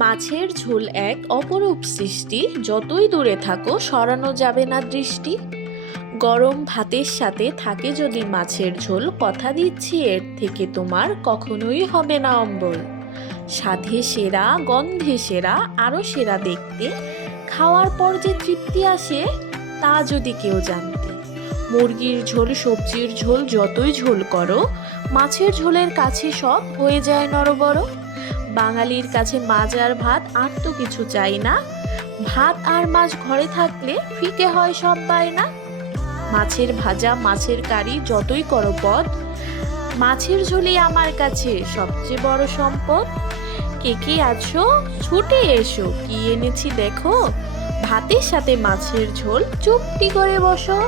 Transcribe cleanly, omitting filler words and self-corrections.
মাছের ঝোল এক অপরূপ সৃষ্টি, যতই দূরে থাকো সরানো যাবে না দৃষ্টি। গরম ভাতের সাথে থাকে যদি মাছের ঝোল, কথা দিচ্ছি এর থেকে তোমার কখনোই হবে না অম্বল। স্বাদে সেরা, গন্ধে সেরা, আরো সেরা দেখতে, খাওয়ার পর যে তৃপ্তি আসে তা যদি কেউ জানতে। মুরগির ঝোল, সবজির ঝোল, যতই ঝোল করো, মাছের ঝোলের কাছে সব হয়ে যায় নরবড়। বাঙালির কাছে মাছ আর ভাত, আর তো কিছু চাই না। ভাত আর মাছ ঘরে থাকলে ফিকে হয় সব বায়না। মাছের ভাজা, মাছের কারি, যতই করো পদ, মাছের ঝোলই আমার কাছে সবচেয়ে বড় সম্পদ। কে কে আছো ছুটে এসো, কি এনেছি দেখো, ভাতের সাথে মাছের ঝোল চুপটি করে বসো।